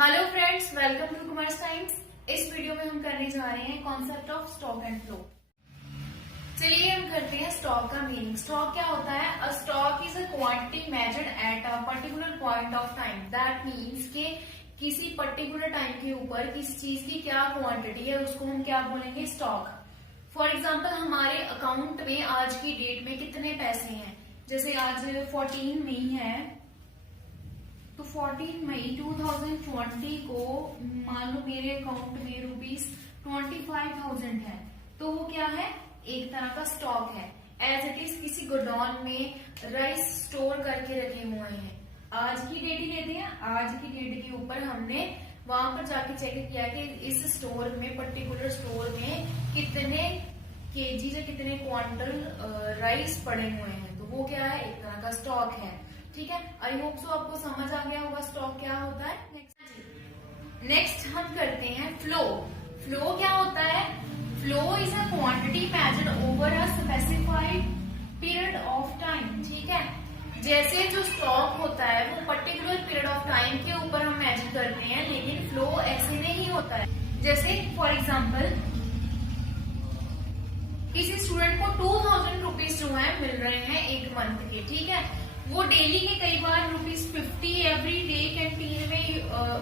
Hello friends, welcome to commerce times. इस video में हम करने जा रहे हैं concept of stock and flow. चलिए हम करते हैं स्टॉक का मीनिंग। स्टॉक क्या होता है? A stock is a quantity measured eight a particular point of time. That means के किसी पर्टिकुलर टाइम के ऊपर किसी चीज की क्या क्वांटिटी है उसको हम क्या बोलेंगे? स्टॉक। फॉर एग्जाम्पल हमारे अकाउंट में आज की डेट में कितने पैसे हैं, जैसे आज 14 मई है तो 14 मई 2020 को मान लो मेरे अकाउंट में ₹25,000 है, तो वो क्या है? एक तरह का स्टॉक है। एज इट इज किसी गोडाउन में राइस स्टोर करके रखे हुए हैं। आज की डेट ही लेते हैं, आज की डेट के ऊपर हमने वहां पर जाके चेक किया कि इस स्टोर में, पर्टिकुलर स्टोर में कितने केजी या कितने क्वांटल राइस पड़े हुए हैं, तो वो क्या है? एक तरह का स्टॉक है। ठीक है, आई होप सो आपको समझ आ गया होगा स्टॉक क्या होता है। नेक्स्ट हम करते हैं फ्लो। फ्लो क्या होता है? Flow is a quantity measured over a specified period of time. ठीक है, जैसे जो स्टॉक होता है वो पर्टिकुलर पीरियड ऑफ टाइम के ऊपर हम मेजर करते हैं, लेकिन फ्लो ऐसे नहीं होता है। जैसे फॉर एग्जाम्पल किसी स्टूडेंट को 2000 रुपीज जो है मिल रहे हैं एक मंथ के। ठीक है, वो डेली के कई बार ₹50 एवरी डे कैंटीन में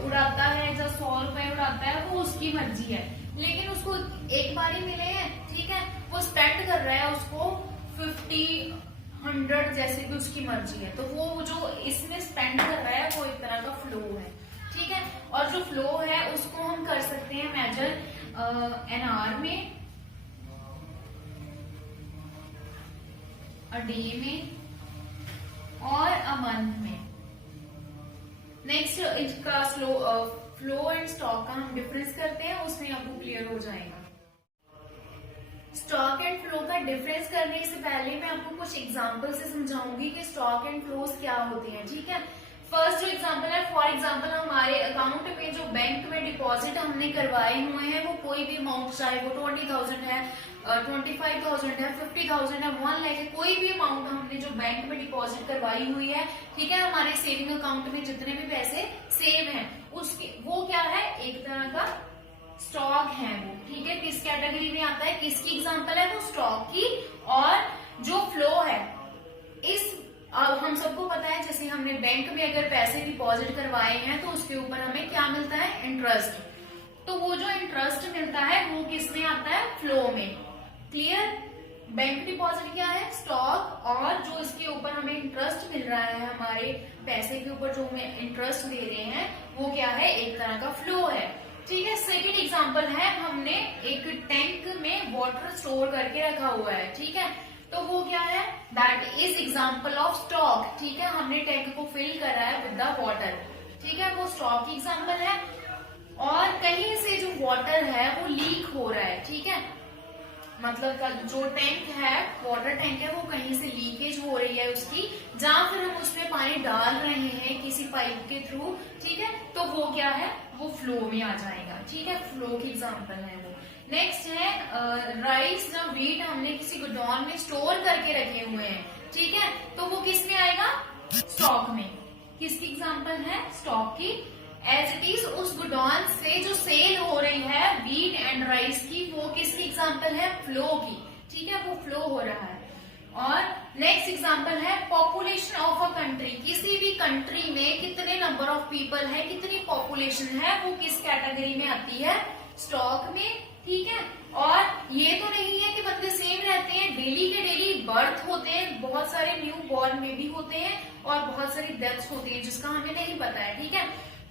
उड़ाता है या 100 रुपए उड़ाता है, वो उसकी मर्जी है। लेकिन उसको एक बार ही मिले हैं, ठीक है, वो स्पेंड कर रहा है उसको 50, 100 जैसे भी उसकी मर्जी है, तो वो जो इसमें स्पेंड कर रहा है वो एक तरह का फ्लो है। ठीक है, और जो फ्लो है उसको हम कर सकते हैं मेजर एन आवर में, अ डे में और अ मंथ में। नेक्स्ट इसका फ्लो एंड स्टॉक का हम डिफरेंस करते हैं, उसमें आपको क्लियर हो जाएगा। स्टॉक एंड फ्लो का डिफरेंस करने से पहले मैं आपको कुछ एग्जांपल से समझाऊंगी कि स्टॉक एंड फ्लोज क्या होते हैं। ठीक है, फर्स्ट जो एग्जांपल है, फॉर एग्जांपल हमारे अकाउंट में जो बैंक में डिपॉजिट हमने करवाए हुए हैं, वो कोई भी अमाउंट, चाहे वो 20,000 है, 25,000 है, 50,000 है, 1 लाख है, कोई भी अमाउंट हमने जो बैंक में डिपॉजिट करवाई हुई है, ठीक है, हमारे सेविंग अकाउंट में जितने भी पैसे सेव हैं, उसके वो क्या है? एक तरह का स्टॉक है वो। ठीक है, किस कैटेगरी में आता है, किसकी एग्जांपल है? वो स्टॉक की। और जो फ्लो है, इस हम सबको पता है, जैसे हमने बैंक में अगर पैसे डिपॉजिट करवाए हैं तो उसके ऊपर हमें क्या मिलता है? इंटरेस्ट। तो वो जो इंटरेस्ट मिलता है वो किस में आता है? फ्लो में। क्लियर? बैंक डिपॉजिट क्या है? स्टॉक। और जो इसके ऊपर हमें इंटरेस्ट मिल रहा है, हमारे पैसे के ऊपर जो हमें इंटरेस्ट दे रहे हैं, वो क्या है? एक तरह का फ्लो है। ठीक है, सेकेंड एग्जाम्पल है, हमने एक टैंक में वाटर स्टोर करके रखा हुआ है। ठीक है, तो वो क्या है? That is example of stock. ठीक है, हमने टैंक को फिल करा है विद द वाटर। ठीक है, वो स्टॉक की एग्जाम्पल है। और कहीं से जो वाटर है वो लीक हो रहा है। ठीक है, मतलब जो टैंक है, वाटर टैंक है, वो कहीं से लीकेज हो रही है उसकी, जहां फिर हम उसमें पानी डाल रहे हैं किसी पाइप के थ्रू। ठीक है, तो वो क्या है? वो फ्लो में आ जाएगा। ठीक है, फ्लो की एग्जांपल है वो। नेक्स्ट है राइस या व्हीट हमने किसी गोडाउन में स्टोर करके रखे हुए हैं। ठीक है, तो वो किस में आएगा? स्टॉक में। किसकी एग्जांपल है? स्टॉक की। एज इट इज उस गोडाउन से जो सेल हो रही है व्हीट एंड राइस की, वो किसकी एग्जांपल है? फ्लो की। ठीक है, वो फ्लो हो रहा है। और नेक्स्ट एग्जांपल है पॉपुलेशन ऑफ अ कंट्री। किसी भी कंट्री में कितने नंबर ऑफ पीपल है, कितनी पॉपुलेशन है, वो किस कैटेगरी में आती है? स्टॉक में। ठीक है, और ये तो नहीं है कि बंदे सेम रहते हैं, डेली के डेली बर्थ होते हैं, बहुत सारे न्यू बॉर्न में भी होते हैं और बहुत सारी डेथ्स होती है जिसका हमें नहीं पता है। ठीक है,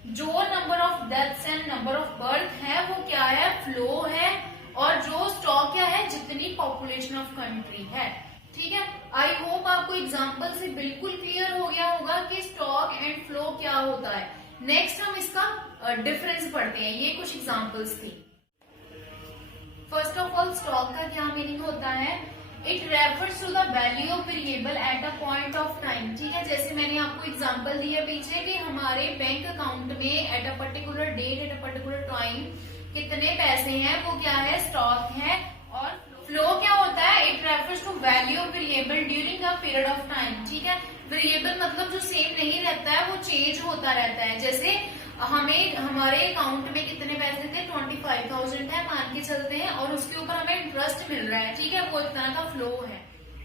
जो number of deaths and number of birth है वो क्या है? फ्लो है। और जो स्टॉक क्या है? जितनी पॉपुलेशन ऑफ कंट्री है। ठीक है, आई होप आपको एग्जांपल से बिल्कुल क्लियर हो गया होगा कि स्टॉक एंड फ्लो क्या होता है। नेक्स्ट हम इसका डिफरेंस पढ़ते हैं। ये कुछ एग्जांपल्स थी। फर्स्ट ऑफ ऑल, स्टॉक का क्या मीनिंग होता है? It refers to the value of variable at a point of time. ठीक है, जैसे मैंने आपको एग्जांपल दिया पीछे कि हमारे बैंक अकाउंट में at a particular date, at a particular time कितने पैसे हैं, वो क्या है? स्टॉक है। और फ्लो क्या होता है? It refers to value of variable during a period of time. ठीक है, वेरिएबल मतलब जो सेम नहीं रहता है, वो चेंज होता रहता है। जैसे हमें हमारे अकाउंट में कितने पैसे थे, 25,000 है मान के चलते हैं, और उसके ऊपर हमें इंटरेस्ट मिल रहा है, ठीक है, वो इतना का फ्लो है।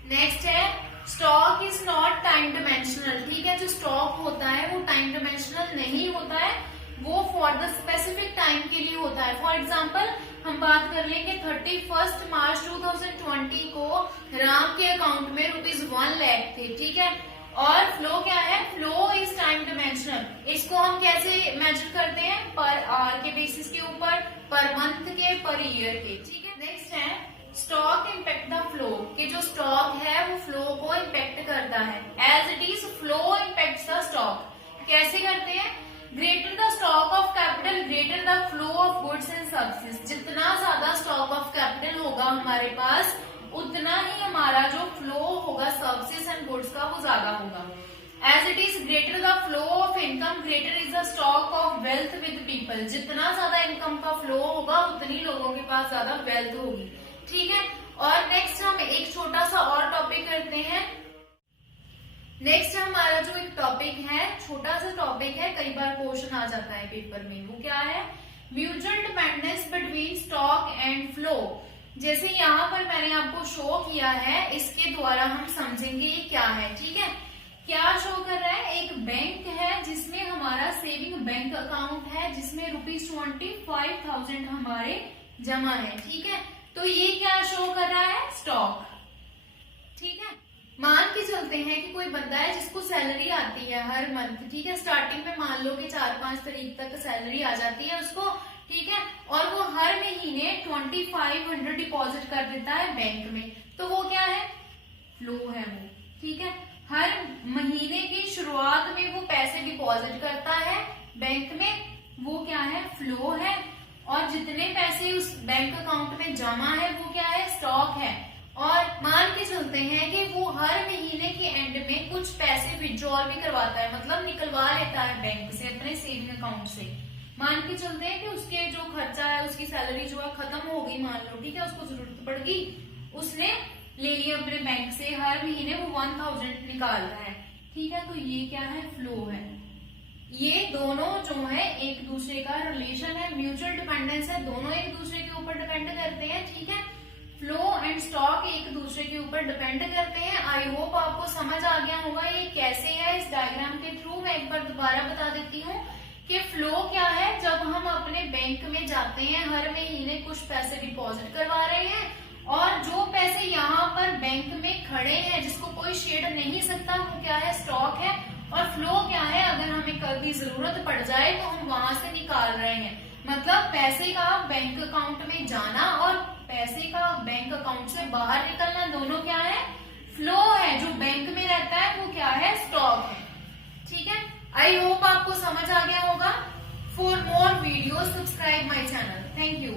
नेक्स्ट है stock is not time dimensional, ठीक है, जो स्टॉक होता है वो टाइम डिमेंशनल नहीं होता है, वो फॉर द स्पेसिफिक टाइम के लिए होता है। फॉर एग्जाम्पल हम बात कर लेंगे 31 मार्च 2020 को राम के अकाउंट में ₹1 लाख थे, ठीक है, और फ्लो क्या है, फ्लो इज टाइम डिमेंशनल। इसको हम कैसे मेजर करते हैं, पर आवर के बेसिस के ऊपर, पर मंथ के, पर ईयर के, ठीक है। नेक्स्ट है स्टॉक इम्पैक्ट द फ्लो, कि जो स्टॉक है वो फ्लो को इम्पैक्ट करता है। As it is flow impacts the stock. कैसे करते हैं, greater the stock of capital greater the flow of goods and services. जितना ज्यादा स्टॉक ऑफ कैपिटल होगा हमारे पास, उतना ही हमारा जो फ्लो होगा सर्विसेज एंड गुड्स का वो ज्यादा होगा। As it is greater the flow of income greater is the stock of wealth with people. जितना ज्यादा इनकम का फ्लो होगा उतनी लोगों के पास ज्यादा वेल्थ होगी, ठीक है। और नेक्स्ट हम एक छोटा सा और टॉपिक करते हैं। नेक्स्ट हमारा जो एक टॉपिक है, छोटा सा टॉपिक है, कई बार क्वेश्चन आ जाता है पेपर में, वो क्या है, mutual dependence between stock and flow. जैसे यहाँ पर मैंने आपको शो किया है, इसके द्वारा हम समझेंगे ये क्या है, ठीक है। क्या शो कर रहा है, एक बैंक है जिसमें हमारा सेविंग बैंक अकाउंट है, जिसमें ₹25,000 हमारे जमा है, ठीक है। तो ये क्या शो कर रहा है, स्टॉक, ठीक है। मान के चलते हैं कि कोई बंदा है जिसको सैलरी आती है हर मंथ, ठीक है, स्टार्टिंग में मान लो कि 4-5 तारीख तक सैलरी आ जाती है उसको, ठीक है, और वो हर महीने 2500 डिपॉजिट कर देता है बैंक में, तो वो क्या है, फ्लो है वो, ठीक है। हर महीने की शुरुआत में वो पैसे डिपॉजिट करता है बैंक में, वो क्या है, फ्लो है। और जितने पैसे उस बैंक अकाउंट में जमा है वो क्या है, स्टॉक है। और मान के चलते हैं कि वो हर महीने के एंड में कुछ पैसे विड्रॉल भी करवाता है, मतलब निकलवा लेता है बैंक से, अपने सेविंग अकाउंट से। मान के चलते हैं कि उसके जो खर्चा है, उसकी सैलरी जो है खत्म हो गई मान लो, ठीक है, उसको जरूरत पड़ गई, उसने ले लिया अपने बैंक से, हर महीने वो 1000 निकाल रहा है, ठीक है, तो ये क्या है, फ्लो है। ये दोनों जो है एक दूसरे का रिलेशन है, म्यूचुअल डिपेंडेंस है, दोनों एक दूसरे के ऊपर डिपेंड करते हैं, ठीक है। फ्लो एंड स्टॉक एक दूसरे के ऊपर डिपेंड करते हैं। आई होप आपको समझ आ गया होगा ये कैसे है। इस डायग्राम के थ्रू मैं एक बार दोबारा बता देती हूँ कि फ्लो क्या है, जब हम अपने बैंक में जाते हैं, हर महीने कुछ पैसे डिपॉजिट करवा रहे हैं, और जो पैसे यहाँ पर बैंक में खड़े हैं जिसको कोई शेड नहीं सकता, वो क्या है, स्टॉक है। और फ्लो क्या है, अगर हमें कभी जरूरत पड़ जाए तो हम वहां से निकाल रहे हैं, मतलब पैसे का बैंक अकाउंट में जाना और पैसे का बैंक अकाउंट से बाहर निकलना, दोनों क्या है, फ्लो है। जो बैंक में रहता है वो क्या है, स्टॉक है, ठीक है। आई होप आपको समझ आ गया होगा। For more video subscribe my channel. Thank you.